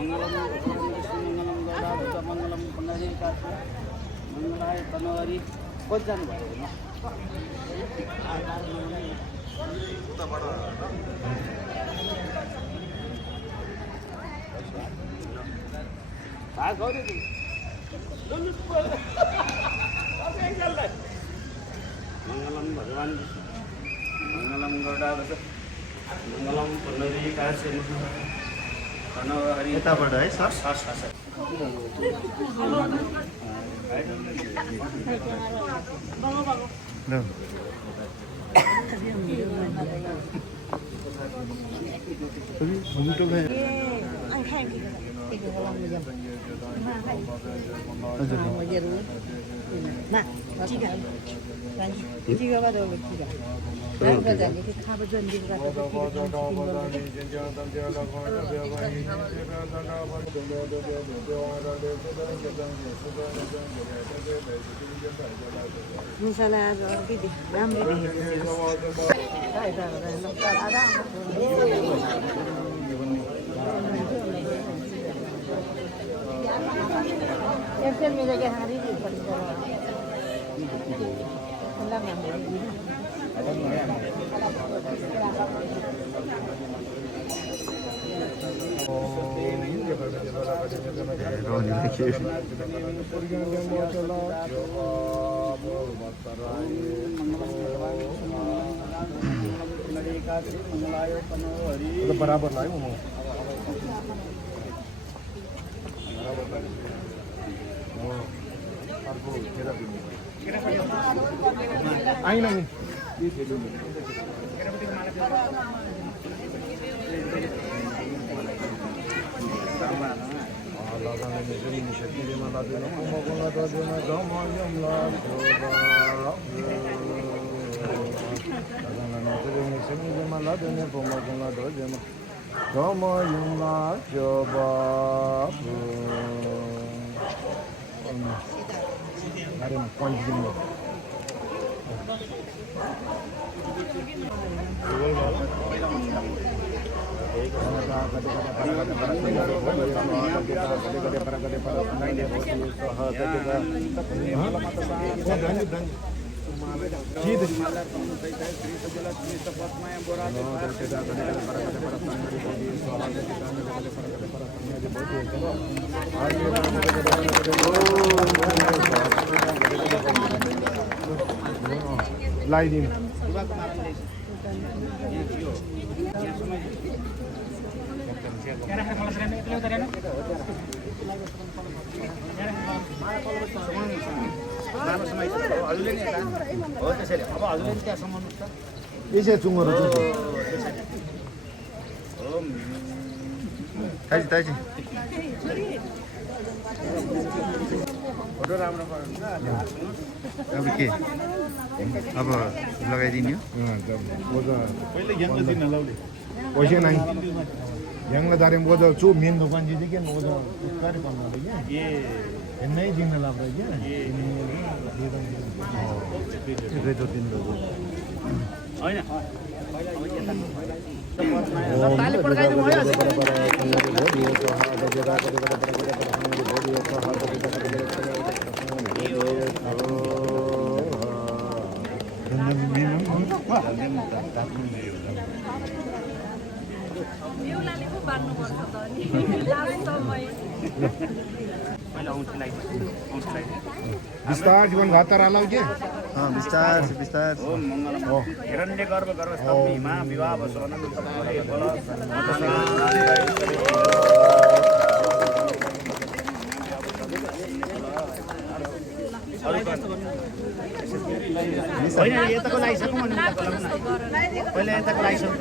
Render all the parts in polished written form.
मङ्गलम पुण्डरीकाक्ष मङ्गलाय तनोहरि खोज जानुभयो मङ्गलम भगवान् मङ्गलम गौडावत मङ्गलम पुण्डरीकाक्ष तनोहरि यताबाट है sir Misalnya gitu, ramai itu beraber lah mau ayo nih लाइदिनु यसै चुङ्गोहरू ताजी ताजी फोटो राम्रो अब के अब लगाइदिने पैसा नाही यांगला दारे बोझ चो मेन दुकान जी देखिए ना बोझ कार्य करना भैया ये नहीं जिंगला लाभ रही है ये तो तीन लोग है ना ताले पड़काई दो विस्तार जीवन घातर आला के विस्तार विस्तार ओम मंगलम हिरण्य गर्भ गर्भ स्तंभीमा विवाह वसोनम तत्परे बल होइन यताको लाइसक्नु भने पहिले यताको लाइसक्नु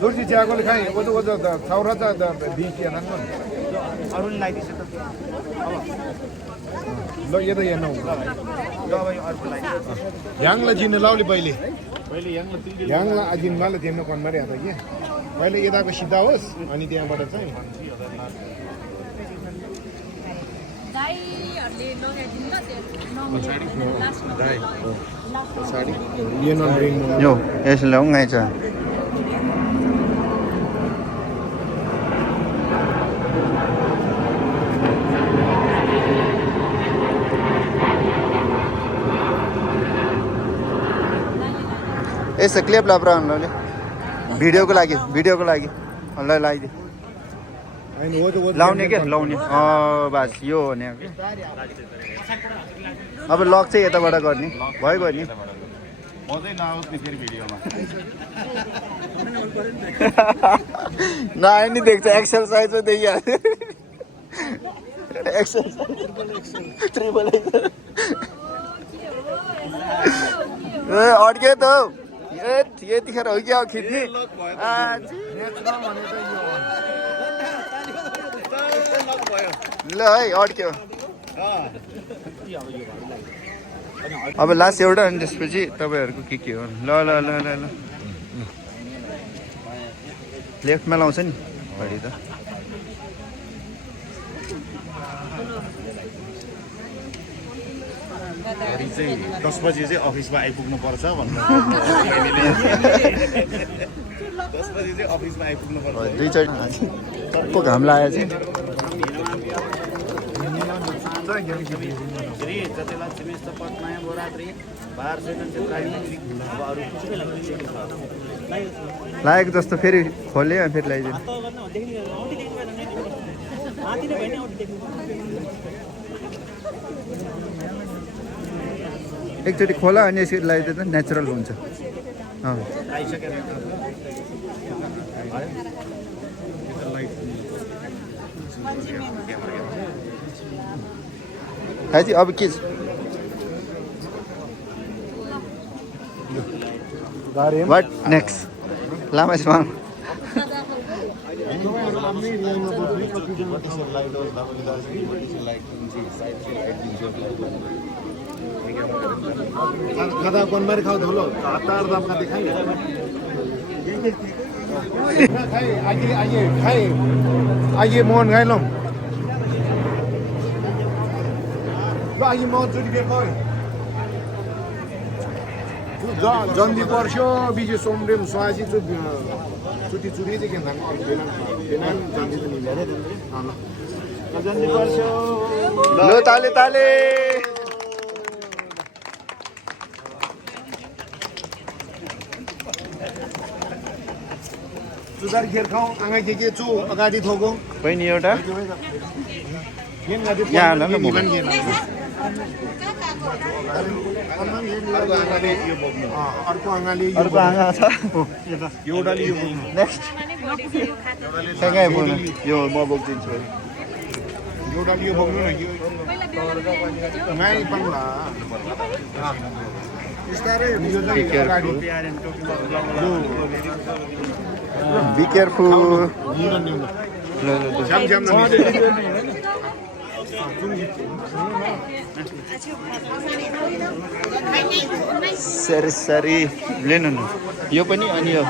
दुर्जी चियाकोले खाएँ ओजो ओजो छाउरा छ बिस यहाँ अरूले लगाइदिन्छ त ल यो त यहाँ नौ दबाई अर्को लगाइदिन्छ ह्याङलाई जिन्नु लाउले पहिले पहिले ह्याङलाई जिन्नुलाई तिम्रो कन्मारी हात कि पहिले यताको सिधा होस् अनि त्यहाँबाट चाहिँ Yo, es lo ngay cha. यसो क्लिप लाब्रा भन्नु भिडियोको लागि ल लगाइदिए होइन हो त लाउने क्या लाउने बस यो हो नि अब लक चाहिँ यताबाट गर्ने भयो नि मजै नआओस् नि फेरि भिडियोमा नआए नि देख्छ एक्सरसाइज देखिहाल्यो ट्रिपल अड्क्यो त यतिखेर हो कि अब खिच्ने ल है अड्क्यो अब लास्ट एउटा अनि त्यसपछि तपाईँहरूको के हो ल ल ल ल ल लेफ्टमा लाउँछ नि घडी त घडी चाहिँ 10 बजी चाहिँ अफिसमा आइपुग्नु पर्छ भन्नु 10 बजी चाहिँ अफिसमा आइपुग्नु पर्छ दुईचोटि टक्क घाम लागेको चाहिँ श्री जतिला छिमेस्त पटनाय बोरात्री बार सेन क्षेत्रानी अब अरु लागेको जस्तो फेरि खोल्यो फेरि लगाइदिनु एकचोटि खोला अनि यसरी लगाइदिँदा नेचुरल हुन्छ खाइजी अब के वाट नेक्स्ट लामा स्माल कदा कोनबारी खाऊ धोलो आतार दाम का दिखाई आइए मोहन गाइलम ल आइए मोहन चुरी के कोई जन्दी पर्स्यो बिजे सोमरेम स्वाजी चुटी चुरी चाहिँ के थाहा बेनान जन्दी त निले जन्दी पर्स्यो लो ताले ताले सुधार घेर खाऊ आँगा के छु अगाडि थोगौ बहिनी एउटा यहाँ गाडी यहाँ हाल न म अर्को आँगाले अर्को आँगा छ एउटाले यो बोक्नु नेक्स्ट सँगै बोल्नु यो म बोकिदिन्छु एउटाले यो बोक्नु न यो नाइ पाङ्ला बिस्तारै यो चाहिँ अगाडि बी केयरफुल झ्याम झ्याम सरी सरी लिनु न यो पनि अनि यो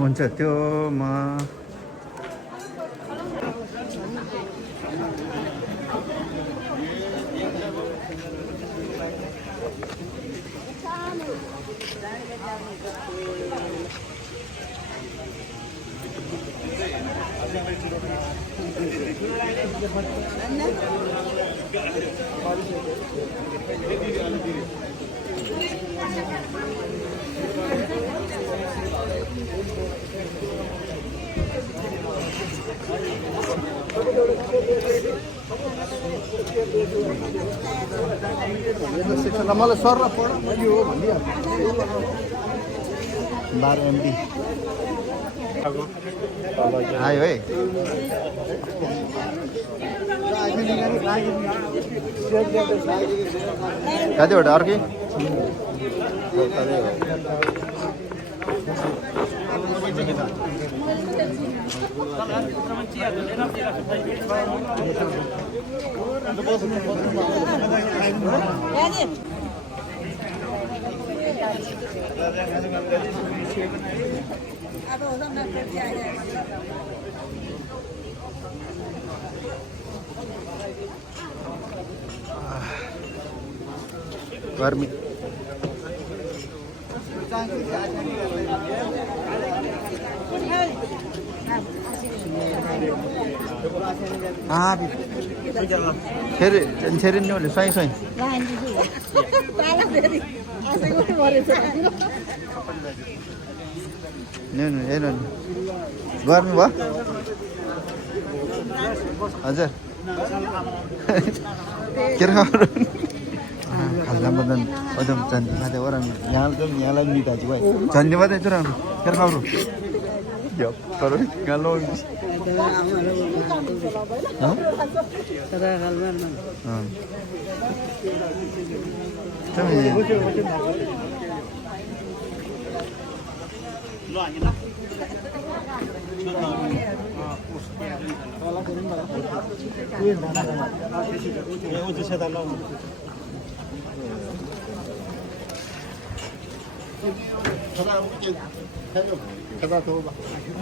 हुन्छ त्यो म मलाई सर र पढ मैले हो भनिदिइहाल्छु 12 MB आयो है कतिवटा अर्कै गर्मी फेरि नि उसले स्वाई स्वाई हेर्नु गर्मी भयो हजुर के खाल्ला बदन एकदम चन्दी खाँदै orang nyala ni tadi boy Chandi मात्रै छ र के खाउरो यो पर गालो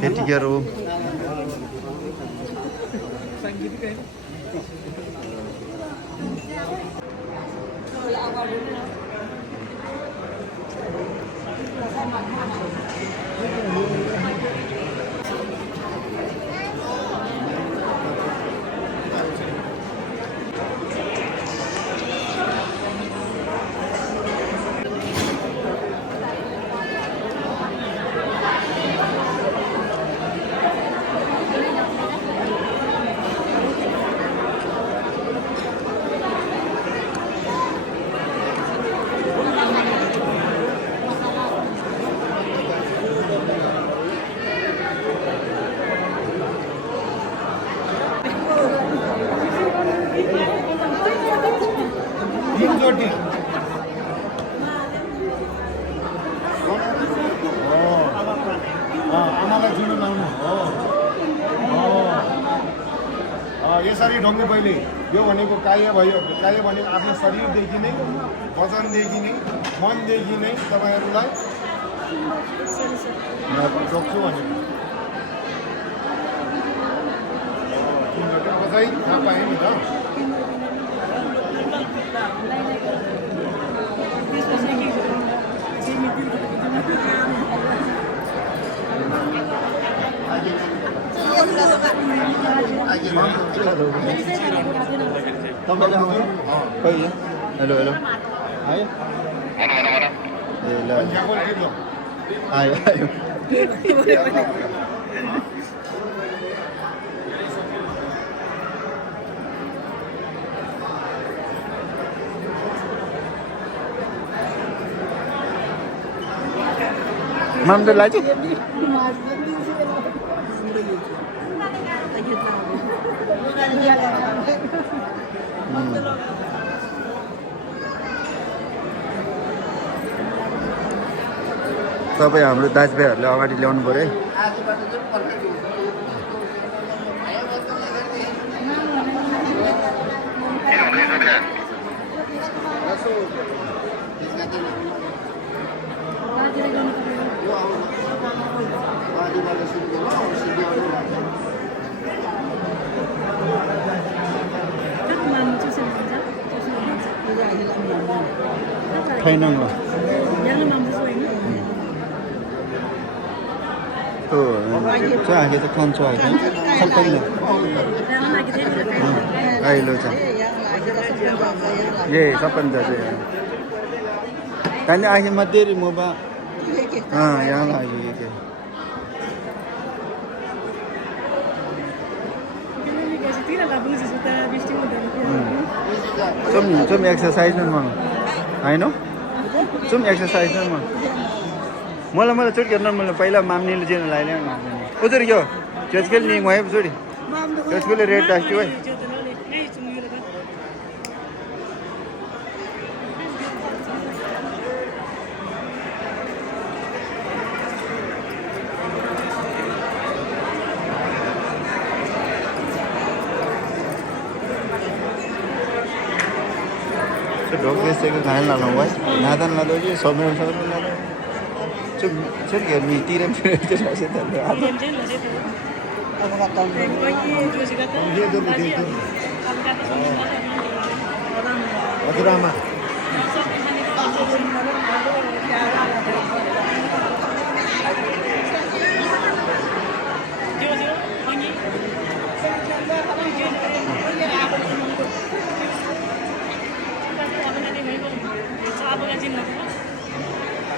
Ketiga आमालाई जुन लाउनु हो यसरी ढङ्गे पहिले यो भनेको काया भयो काया भनेको आफ्नो शरीरदेखि नै वचनदेखि नै मनदेखि नै तपाईँहरूलाई सक्छु भनेको कसै थाहा पाएँ नि त Hello, hello. Ayo. Ayo, ayo. Mam dah lagi. सबै हाम्रो दाजुभाइहरूले अगाडि ल्याउनु पर्यो है छैन 저 안에서 간 좋아해. 살짝이네. 아이로자. 예, 첫 번째죠. 근데 아니 material mo ba? yan lagi 이게. 좀 exercise मा हैन 좀 एक्सरसाइज मा मलाई चोट गर्न मलाई पहिला माम्नीले जेन लाइले उधर यो चेचकेल नि गए छोडी चेचकेल रेड डास्टी भाइ ढोक्रे चाहिँ खान लानु भयो नादन लादो कि समय लादो 좀 저기 미티렘 들어가셨던데 드라마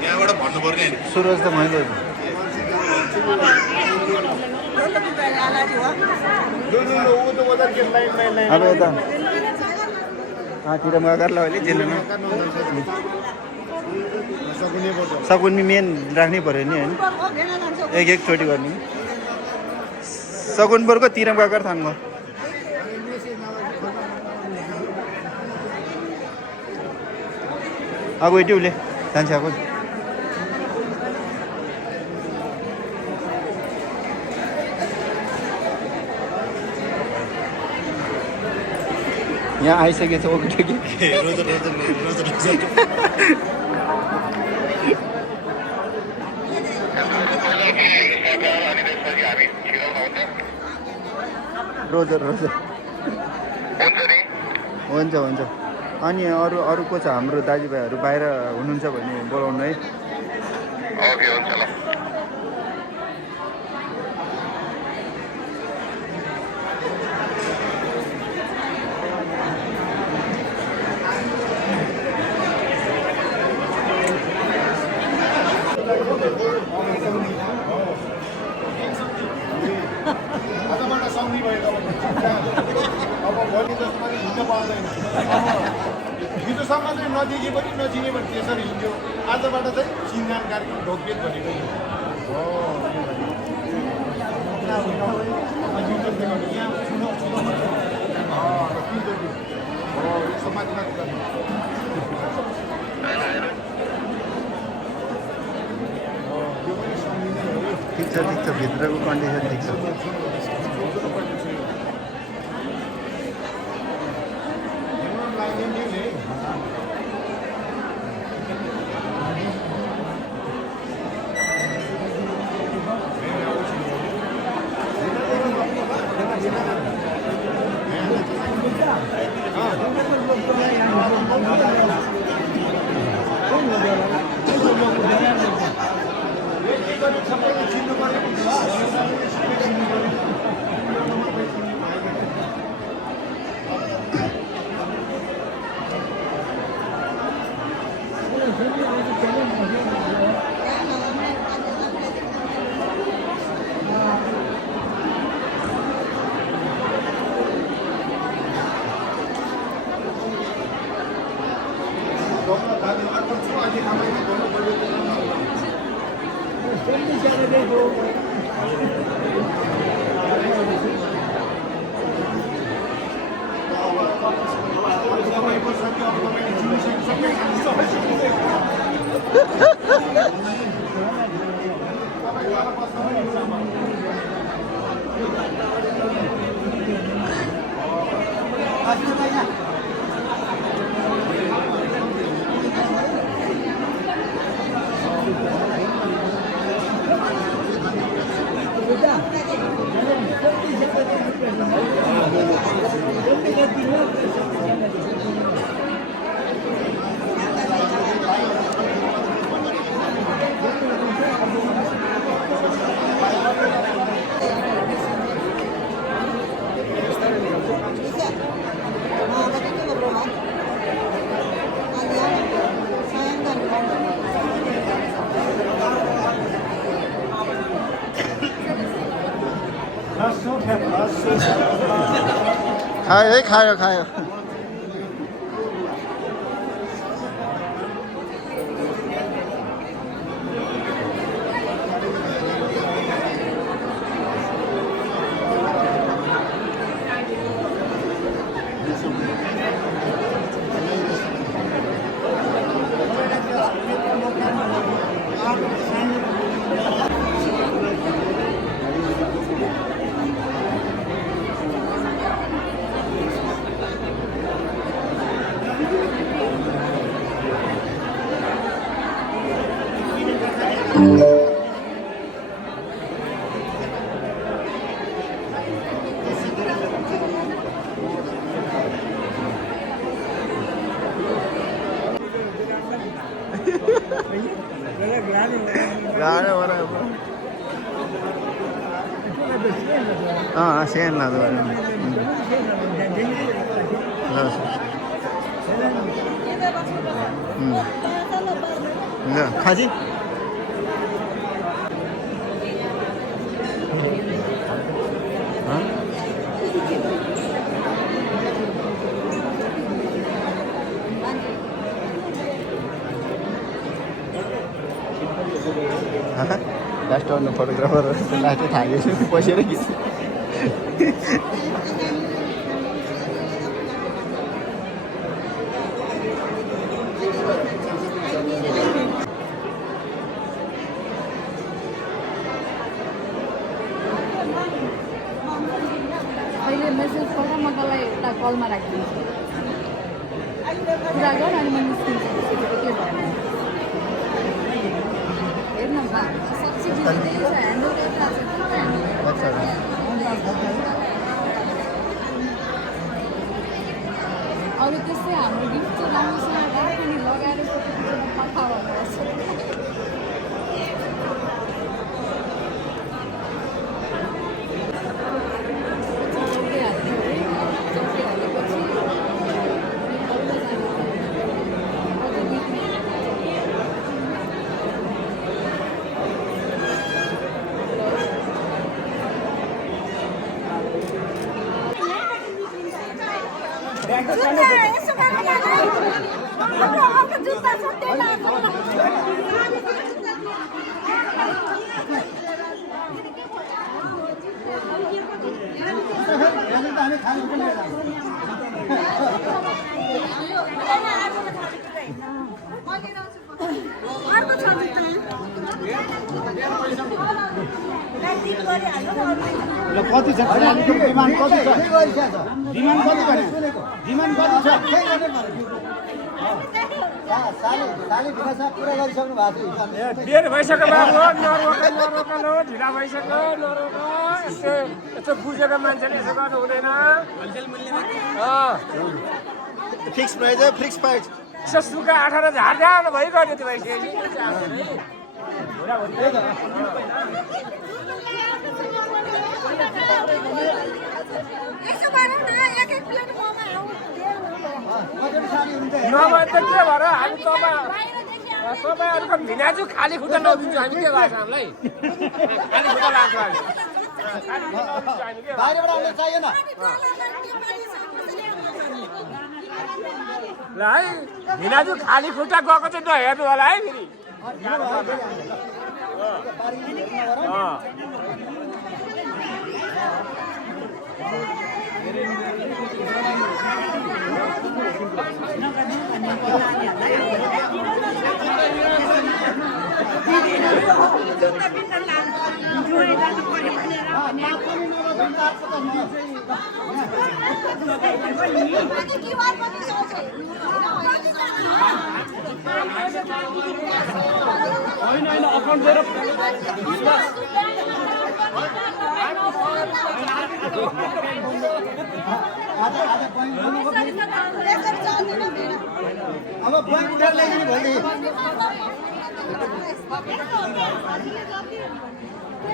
यहाँबाट भन्नु पर्ने सुरज त मैले अब यता तिरङ्गा गर्ला अहिले जिल्लामा सकुनी मेन राख्नै पऱ्यो नि होइन एक चोटि गर्ने सकुनपुरको तिरङ्गा गर थाङ्गो अब एटी उसले जान्छ अब यहाँ आइसकेछ ओकेटोकी रोजर रोजर हुन्छ हुन्छ अनि अरू को छ हाम्रो दाजुभाइहरू बाहिर हुनुहुन्छ भने बोलाउनु है ओके हुन्छ ल आजबाट साउनी भयो अब भोलि जसमा हिँड्न पाउँदैन हिजोसम्म चाहिँ नदेखि पनि नचिने पनि त्यसरी हिँड्यो आजबाट चाहिँ चिन्जान कार्यक्रम ढोकबेद भनेको ठिक छ भित्रको कन्डिसन ठिक छ खायो है खायो खायो ಸೇನ್ ಅದು ಹ್ಞೂ ल खाजी लास्ट आउनु फोटोग्राफर लास्टै थाकेछु बसेर खिच्छु अहिले मेसेज पठाउ म तँलाई एउटा कलमा राखिदिन्छु कुरा गर अनि म निस्किन्छु के भयो हेर्न सब्सिडी दिँदैछ ह्यान्डल अरू त्यस्तै हाम्रो गिफ्ट चाहिँ राम्रोसँग राख अनि लगाएर फोटो खिचेर पठाऊ भन्नुपर्छ कति छ डिमान्ड कति छ डिमान्ड कति भने डिमान्ड कति छ कुरा गरिसक्नु भएको छ बेर भइसक्यो बाबु नरोकल हो ढिला भइसक्यो नरोक यस्तो बुझेको मान्छेले यसो गर्नु हुँदैन फिक्स प्राइस है फिक्स प्राइस यसो सुका 18 झार्दा भइगयो त्यो भइसक्यो नभए त के भएर हामी तपाईँहरूको भिनाजु खाली खुट्टा नदिन्छु हामी के गर्छ हामीलाई खाली खुट्टा लाग्छ बाहिरबाट आउन चाहिएन ल है भिनाजु खाली खुट्टा गएको चाहिँ नहेर्नु होला है फेरि होइन अकाउन्ट दिएर अब बैंक उठाएर ल्याइदिनु भोलि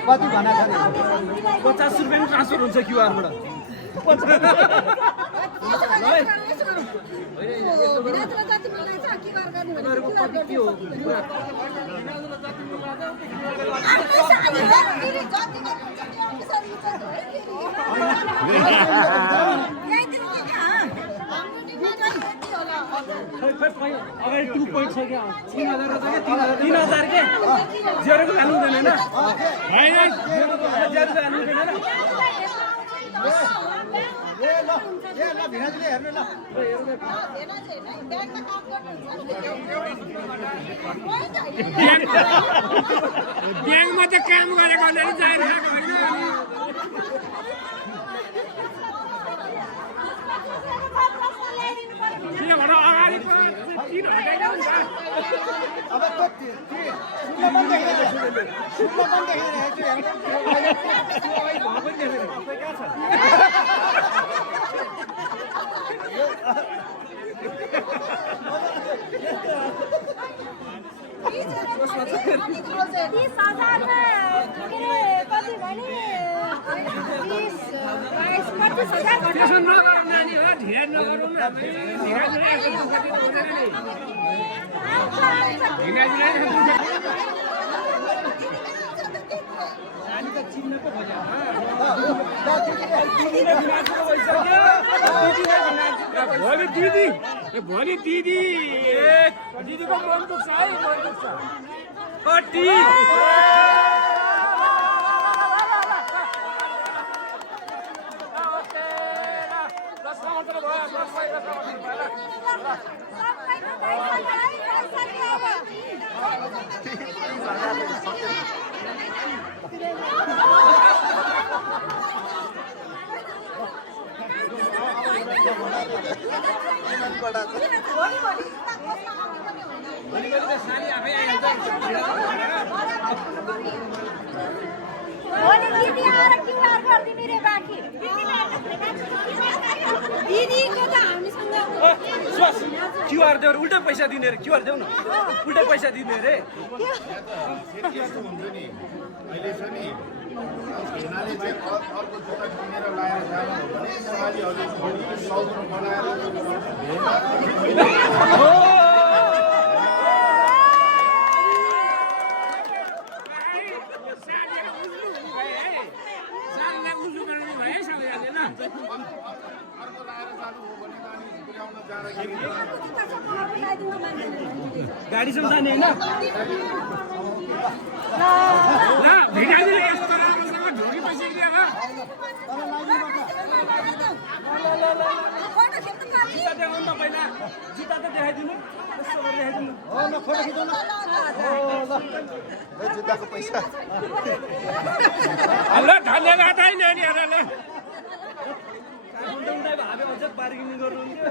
कति भना छ 50 रुपियाँ ट्रान्सफर हुन्छ क्युआरबाट अगाडि 2 पोइन्ट छ क्या 3000 रहेछ क्या 3000 के जेरोको खानु हुँदैन हैन हैन जेरो खानु हुँदैन ब्याङ्कमा त काम गरेको हुनाले जाइरहेको होइन के भन अगाडि अब भोलि दिदी दिदीको मन दुख्छ है मन दुख्छ कति क्युआर देऊ उल्टा पैसा दिने रे क्युआर देऊ न उल्टा पैसा दिने रे यस्तो हुन्छ नि अहिले छ नि हिनाले चाहिँ अर्को जुत्ता किनेर लाएर जानु हो भने नेपालीहरूले 100 बनाएर गाडीसँग जाने होइन भिडाइदिने यस्तो राम्रोसँग ढोगी पैसा लिएर जुत्ता देखाउनु न पहिला जुत्ता त देखाइदिनु यस्तो गरेर देखाइदिनु फोटो खिचाउनु जुत्ताको पैसा ल धन्यवाद है नानीहरूलाई बार्गेनिङ गर्नुहुन्थ्यो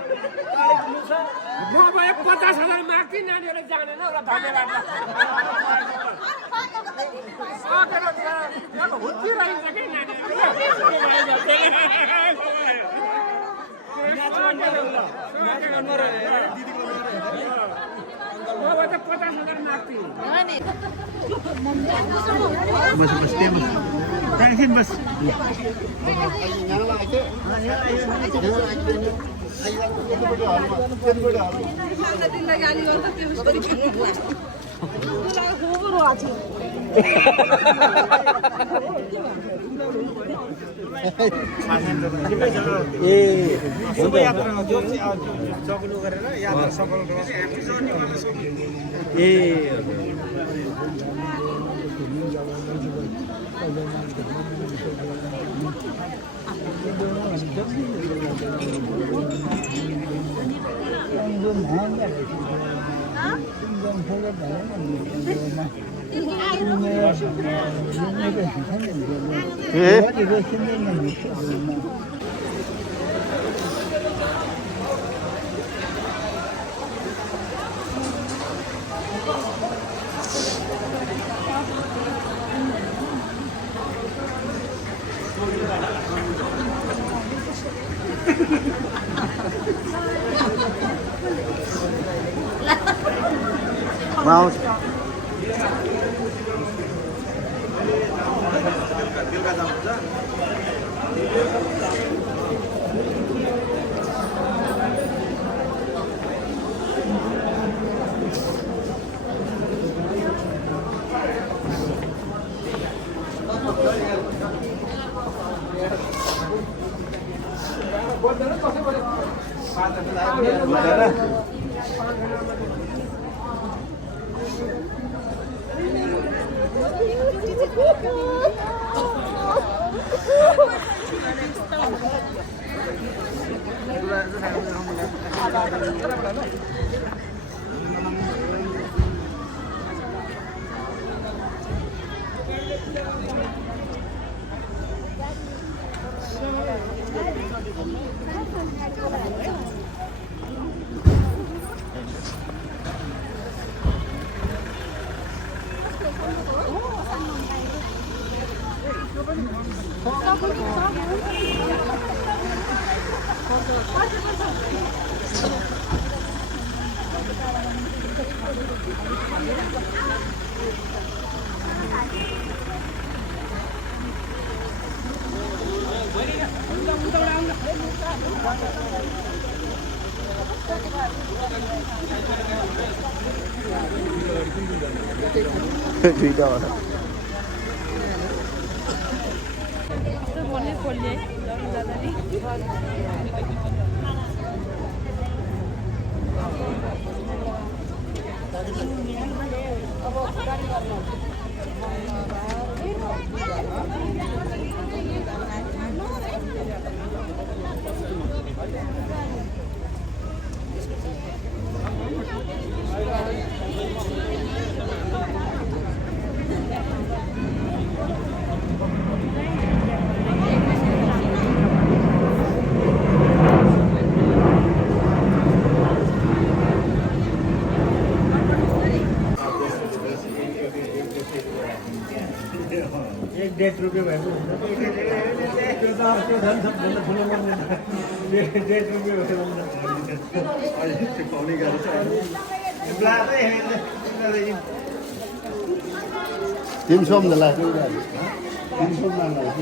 म अब 50,000 माग्थेँ नानीहरूलाई जानेन एउटा धन्यवाद हुत्तिरहन्छ कि म त 50,000 माग्थेँ बस बस त्यहाँ बस चक्नु गरेर यात्रा सफल Mau. दुईटाबाट भन्ने खोल्ने जाँदा नि ₹1.5 भएको हुन्छ त्यो त अब त्यो झन् सबभन्दा ठुलो मन्दिर ₹1.5 भयो तिन सौ में ला तिन सौ में ला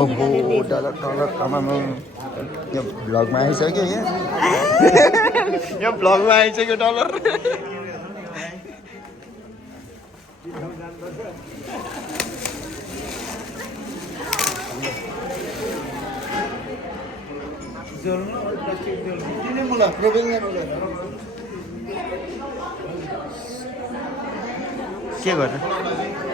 ओहो डलर आमामा यो भ्लगमा आइसक्यो यहाँ यहाँ भ्लगमा आइसक्यो डलर के गर्नु